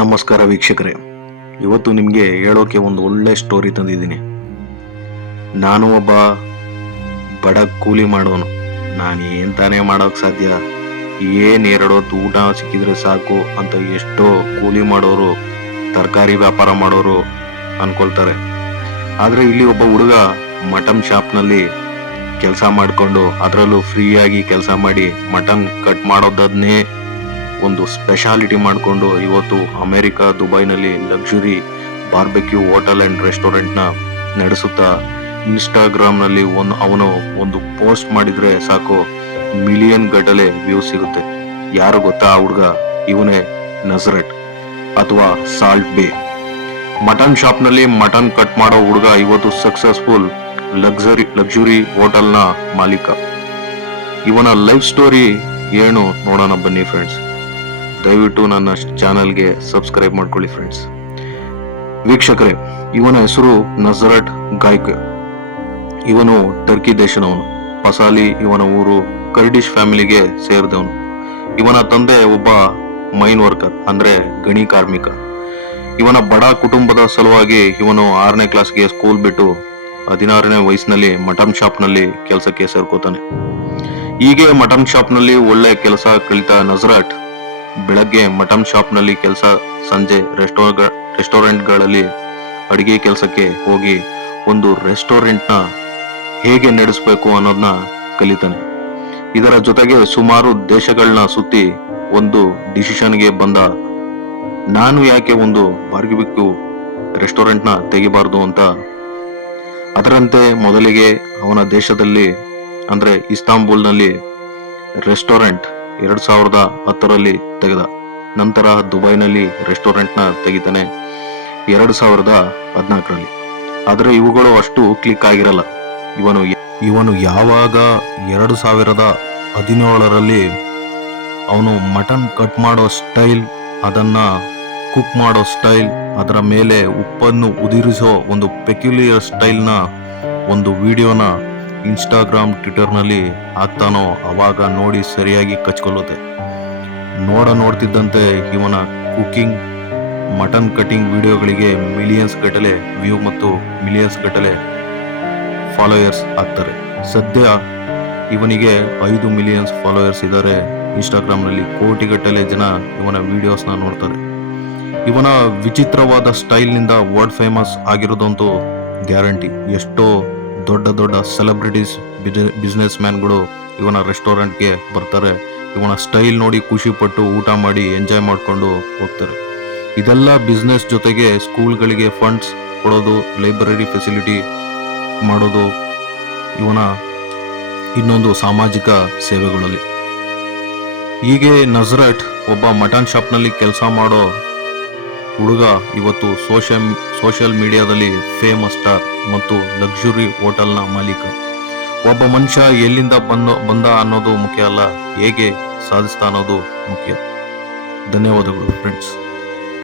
ನಮಸ್ಕಾರ ವೀಕ್ಷಕರೇ. ಇವತ್ತು ನಿಮಗೆ ಹೇಳೋಕೆ ಒಂದು ಒಳ್ಳೆ ಸ್ಟೋರಿ ತಂದಿದ್ದೀನಿ. ನಾನು ಒಬ್ಬ ಬಡ ಕೂಲಿ ಮಾಡೋನು. ನಾನು ಏನು ತಾನೇ ಮಾಡೋಕೆ ಸಾಧ್ಯ? ಏನು ಎರಡು ಹೊತ್ತು ಊಟ ಸಿಕ್ಕಿದ್ರೆ ಸಾಕು ಅಂತ ಎಷ್ಟೋ ಕೂಲಿ ಮಾಡೋರು, ತರಕಾರಿ ವ್ಯಾಪಾರ ಮಾಡೋರು ಅಂದ್ಕೊಳ್ತಾರೆ ಆದರೆ ಇಲ್ಲಿ ಒಬ್ಬ ಹುಡುಗ ಮಟನ್ ಶಾಪ್ನಲ್ಲಿ ಕೆಲಸ ಮಾಡಿಕೊಂಡು ಅದರಲ್ಲೂ ಫ್ರೀಯಾಗಿ ಕೆಲಸ ಮಾಡಿ ಮಟನ್ ಕಟ್ ಮಾಡೋದನ್ನೇ ಒಂದು ಸ್ಪೆಷಾಲಿಟಿ ಮಾಡಿಕೊಂಡು ಇವತ್ತು ಅಮೆರಿಕ ದುಬೈನಲ್ಲಿ ಲಕ್ಸುರಿ ಬಾರ್ಬೆಕ್ಯೂ ಹೋಟೆಲ್ ಆ್ಯಂಡ್ ರೆಸ್ಟೋರೆಂಟ್ನ ನಡೆಸುತ್ತಾ ಇನ್ಸ್ಟಾಗ್ರಾಮ್ನಲ್ಲಿ ಒಂದು ಅವನು ಒಂದು ಪೋಸ್ಟ್ ಮಾಡಿದರೆ ಸಾಕು ಮಿಲಿಯನ್ ಗಟ್ಟಲೆ ವ್ಯೂ ಸಿಗುತ್ತೆ ಯಾರು ಗೊತ್ತಾ ಆ ಹುಡುಗ? ಇವನೇ ನಜರಟ್ ಅಥವಾ ಸಾಲ್ಟ್ ಬೇ. ಮಟನ್ ಶಾಪ್ನಲ್ಲಿ ಮಟನ್ ಕಟ್ ಮಾಡೋ ಹುಡುಗ ಇವತ್ತು ಸಕ್ಸಸ್ಫುಲ್ ಲಕ್ಸರಿ ಲಕ್ಸುರಿ ಹೋಟೆಲ್ನ ಮಾಲೀಕ. ಇವನ ಲೈಫ್ ಸ್ಟೋರಿ ಏನು ನೋಡೋಣ ಬನ್ನಿ ಫ್ರೆಂಡ್ಸ್ ದಯವಿಟ್ಟು ನನ್ನ ಚಾನಲ್ಗೆ ಸಬ್ಸ್ಕ್ರೈಬ್ ಮಾಡ್ಕೊಳ್ಳಿ ಫ್ರೆಂಡ್ಸ್ ವೀಕ್ಷಕರೇ, ಇವನ ಹೆಸರು ನಜರಟ್ ಗಾಯ್ಕ್. ಇವನು ಟರ್ಕಿ ದೇಶನವನು ಪಸಾಲಿ ಇವನ ಊರು ಕರ್ಡಿಶ್ ಫ್ಯಾಮಿಲಿಗೆ ಸೇರಿದವನು. ಇವನ ತಂದೆ ಒಬ್ಬ ಮೈನ್ ವರ್ಕರ್, ಅಂದ್ರೆ ಗಣಿ ಕಾರ್ಮಿಕ. ಇವನ ಬಡ ಕುಟುಂಬದ ಸಲುವಾಗಿ ಇವನು ಆರನೇ ಕ್ಲಾಸ್ಗೆ ಸ್ಕೂಲ್ ಬಿಟ್ಟು ಹದಿನಾರನೇ ವಯಸ್ಸಿನಲ್ಲಿ ಮಟನ್ ಶಾಪ್ನಲ್ಲಿ ಕೆಲಸಕ್ಕೆ ಸೇರ್ಕೋತಾನೆ. ಹೀಗೆ ಮಟನ್ ಶಾಪ್ನಲ್ಲಿ ಒಳ್ಳೆ ಕೆಲಸ ಕಲಿತ ನಜರಾಟ್ ಬೆಳಗ್ಗೆ ಮಟನ್ ಶಾಪ್ನಲ್ಲಿ ಕೆಲಸ, ಸಂಜೆ ರೆಸ್ಟೋ ರೆಸ್ಟೋರೆಂಟ್ಗಳಲ್ಲಿ ಅಡಿಗೆ ಕೆಲಸಕ್ಕೆ ಹೋಗಿ ಒಂದು ರೆಸ್ಟೋರೆಂಟ್ನ ಹೇಗೆ ನಡೆಸಬೇಕು ಅನ್ನೋದನ್ನ ಕಲಿತಾನೆ. ಇದರ ಜೊತೆಗೆ ಸುಮಾರು ದೇಶಗಳನ್ನ ಸುತ್ತಿ ಒಂದು ಡಿಸಿಷನ್ಗೆ ಬಂದ ನಾನು ಯಾಕೆ ಒಂದು ಬಾರ್ಗಿಬಿಕ್ಕು ರೆಸ್ಟೋರೆಂಟ್ನ ತೆಗಿಬಾರ್ದು ಅಂತ. ಅದರಂತೆ ಮೊದಲಿಗೆ ಅವನ ದೇಶದಲ್ಲಿ, ಅಂದ್ರೆ ಇಸ್ತಾಂಬುಲ್ನಲ್ಲಿ ರೆಸ್ಟೋರೆಂಟ್ ಎರಡ್ ಸಾವಿರದ ಹತ್ತರಲ್ಲಿ ತೆಗೆದ. ನಂತರ ದುಬೈನಲ್ಲಿ ರೆಸ್ಟೋರೆಂಟ್ನ ತೆಗಿತಾನೆ ಎರಡು ಸಾವಿರದ ಹದಿನಾಲ್ಕರಲ್ಲಿ. ಆದರೆ ಇವುಗಳು ಅಷ್ಟು ಕ್ಲಿಕ್ ಆಗಿರಲ್ಲ. ಇವನು ಇವನು ಯಾವಾಗ ಎರಡು ಸಾವಿರದ ಹದಿನೇಳರಲ್ಲಿ ಅವನು ಮಟನ್ ಕಟ್ ಮಾಡೋ ಸ್ಟೈಲ್, ಅದನ್ನ ಕುಕ್ ಮಾಡೋ ಸ್ಟೈಲ್, ಅದರ ಮೇಲೆ ಉಪ್ಪನ್ನು ಉದುರಿಸೋ ಒಂದು ಪೆಕ್ಯುಲಿಯರ್ ಸ್ಟೈಲ್ನ ಒಂದು ವಿಡಿಯೋನ ಇನ್ಸ್ಟಾಗ್ರಾಮ್, ಟ್ವಿಟರ್ನಲ್ಲಿ ಆಗ್ತಾನೋ ಅವಾಗ ನೋಡಿ ಸರಿಯಾಗಿ ಕಚ್ಕೊಳ್ಳುತ್ತೆ. ನೋಡ ನೋಡ್ತಿದ್ದಂತೆ ಇವನ ಕುಕ್ಕಿಂಗ್ ಮಟನ್ ಕಟಿಂಗ್ ವಿಡಿಯೋಗಳಿಗೆ ಮಿಲಿಯನ್ಸ್ ಗಟ್ಟಲೆ ವ್ಯೂ ಮತ್ತು ಮಿಲಿಯನ್ಸ್ ಗಟ್ಟಲೆ ಫಾಲೋಯರ್ಸ್ ಆಗ್ತಾರೆ. ಸದ್ಯ ಇವನಿಗೆ ಐದು ಮಿಲಿಯನ್ಸ್ ಫಾಲೋಯರ್ಸ್ ಇದ್ದಾರೆ. ಇನ್ಸ್ಟಾಗ್ರಾಮ್ನಲ್ಲಿ ಕೋಟಿಗಟ್ಟಲೆ ಜನ ಇವನ ವಿಡಿಯೋಸ್ನ ನೋಡ್ತಾರೆ. ಇವನ ವಿಚಿತ್ರವಾದ ಸ್ಟೈಲ್ನಿಂದ ವರ್ಲ್ಡ್ ಫೇಮಸ್ ಆಗಿರೋದಂತೂ ಗ್ಯಾರಂಟಿ. ಎಷ್ಟೋ ದೊಡ್ಡ ದೊಡ್ಡ ಸೆಲೆಬ್ರಿಟೀಸ್ ಬಿಸ್ನೆಸ್ ಮ್ಯಾನ್ಗಳು ಇವನ ರೆಸ್ಟೋರೆಂಟ್ಗೆ ಬರ್ತಾರೆ. ಇವನ ಸ್ಟೈಲ್ ನೋಡಿ ಖುಷಿ ಪಟ್ಟು ಊಟ ಮಾಡಿ ಎಂಜಾಯ್ ಮಾಡಿಕೊಂಡು ಹೋಗ್ತಾರೆ. ಇದೆಲ್ಲ ಬಿಸ್ನೆಸ್ ಜೊತೆಗೆ ಸ್ಕೂಲ್ಗಳಿಗೆ ಫಂಡ್ಸ್ ಕೊಡೋದು ಲೈಬ್ರರಿ ಫೆಸಿಲಿಟಿ ಮಾಡೋದು ಇವನ ಇನ್ನೊಂದು ಸಾಮಾಜಿಕ ಸೇವೆಗಳಲ್ಲಿ. ಹೀಗೆ ನಜರಟ್ ಒಬ್ಬ ಮಟನ್ ಶಾಪ್ನಲ್ಲಿ ಕೆಲಸ ಮಾಡೋ ಹುಡುಗ ಇವತ್ತು ಸೋಷಿಯಲ್ ಸೋಷಿಯಲ್ ಮೀಡಿಯಾದಲ್ಲಿ ಫೇಮಸ್ ಸ್ಟಾರ್ ಮತ್ತು ಲಕ್ಸುರಿ ಹೋಟೆಲ್ನ ಮಾಲೀಕ. ಒಬ್ಬ ಮನುಷ್ಯ ಎಲ್ಲಿಂದ ಬಂದ ಬಂದ ಅನ್ನೋದು ಮುಖ್ಯ ಅಲ್ಲ, ಹೇಗೆ ಸಾಧಿಸ್ತಾ ಅನ್ನೋದು ಮುಖ್ಯ. ಧನ್ಯವಾದಗಳು ಫ್ರೆಂಡ್ಸ್